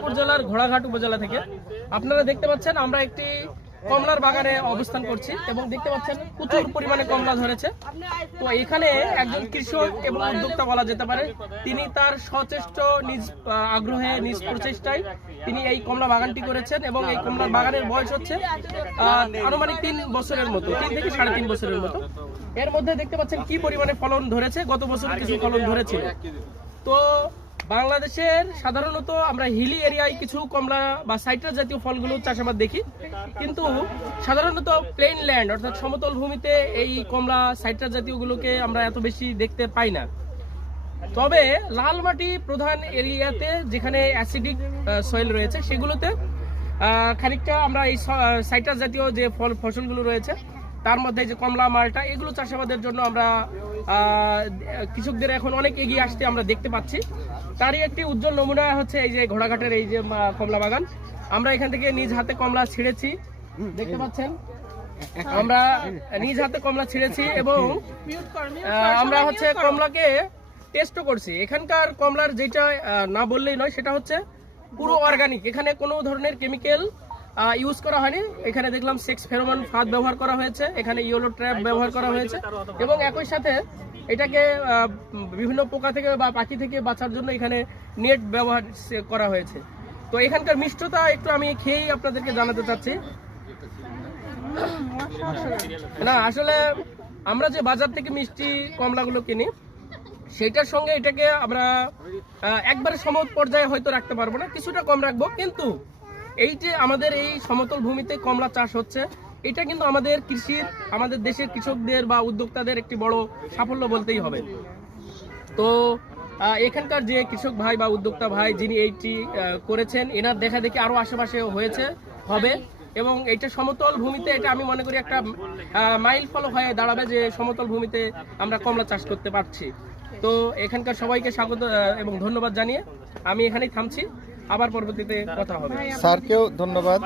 উপজেলার ঘোড়াঘাট উপজেলা থেকে আপনারা দেখতে পাচ্ছেন আমরা একটি কমলার বাগানে অবস্থান করছি এবং দেখতে পাচ্ছেন প্রচুর পরিমাণে কমলা ধরেছে। তো এখানে একজন কৃষক এবং উদ্যোক্তা বলা যেতে পারে, তিনি তার সচেষ্ট নিজ আগ্রহে নিজ প্রচেষ্টায় তিনি এই কমলা বাগানটি করেছেন এবং এই কমলার বাগানের বয়স হচ্ছে আনুমানিক 3 বছরের মতো, 3 থেকে 3.5 বছরের মতো। এর মধ্যে দেখতে পাচ্ছেন কি পরিমাণে ফলন ধরেছে, গত বছর কিছু ফলন ধরেছিল। তো বাংলাদেশের সাধারণত আমরা হিলি এরিয়ায় কিছু কমলা বা সাইট্রাস জাতীয় ফলগুলো চাষাবাদ দেখি, কিন্তু সাধারণত প্লেন ল্যান্ড অর্থাৎ সমতল ভূমিতে এই কমলা সাইট্রাস জাতীয়গুলোকে আমরা এত বেশি দেখতে পাই না। তবে লাল মাটি প্রধান এরিয়াতে যেখানে অ্যাসিডিক সয়েল রয়েছে সেগুলোতে খানিকটা আমরা এই সাইট্রাস জাতীয় যে ফসলগুলো রয়েছে তার মধ্যে যে কমলা মালটা এগুলো চাষাবাদের জন্য আমরা কৃষকদের এখন অনেক এগিয়ে আসতে আমরা দেখতে পাচ্ছি। তারই একটি উজ্জ্বল নমুনা হচ্ছে এই যে ঘোড়াঘাটের এই যে কমলা বাগান। আমরা এখান থেকে নিজ হাতে কমলা ছিঁড়েছি, দেখতে পাচ্ছেন আমরা নিজ হাতে কমলা ছিঁড়েছি এবং আমরা হচ্ছে কমলাকে টেস্টও করছি। এখানকার কমলার যেটা না বললেই নয় সেটা হচ্ছে পুরো অর্গানিক, এখানে কোনো ধরনের কেমিক্যাল ইউজ করা হয়নি। এখানে দেখলাম সেক্স ফেরোমন ফাঁদ ব্যবহার করা হয়েছে, এখানে ইয়েলো ট্র্যাপ ব্যবহার করা হয়েছে এবং একই সাথে এটাকে বিভিন্ন পোকা থেকে বা পাখি থেকে বাঁচার জন্য এখানে নেট ব্যবহার করা হয়েছে। তো এখানকার মিষ্টতা একটু আমি খেয়েই আপনাদেরকে জানাতে চাচ্ছি। না আসলে আমরা যে বাজার থেকে মিষ্টি কমলাগুলো কিনি সেটার সঙ্গে এটাকে আমরা একবারে সম পর্যায়ে হয়তো রাখতে পারবো না, কিছুটা কম রাখবো, কিন্তু এই যে আমাদের এই সমতল ভূমিতে কমলা চাষ হচ্ছে এটা কিন্তু আমাদের কৃষির, আমাদের দেশের কৃষকদের বা উদ্যোক্তাদের একটি বড় সাফল্য বলতেই হবে। তো এখানকার যে কৃষক ভাই বা উদ্যোক্তা ভাই যিনি এইটি করেছেন এনার দেখা দেখি আরো আশেপাশে হয়েছে হবে এবং এটা সমতল ভূমিতে এটা আমি মনে করি একটা মাইল ফলক হয়ে দাঁড়াবে যে সমতল ভূমিতে আমরা কমলা চাষ করতে পারছি। তো এখানকার সবাইকে স্বাগত এবং ধন্যবাদ জানিয়ে আমি এখানেই থামছি, আবার পরবর্তীতে কথা হবে। স্যারকেও ধন্যবাদ।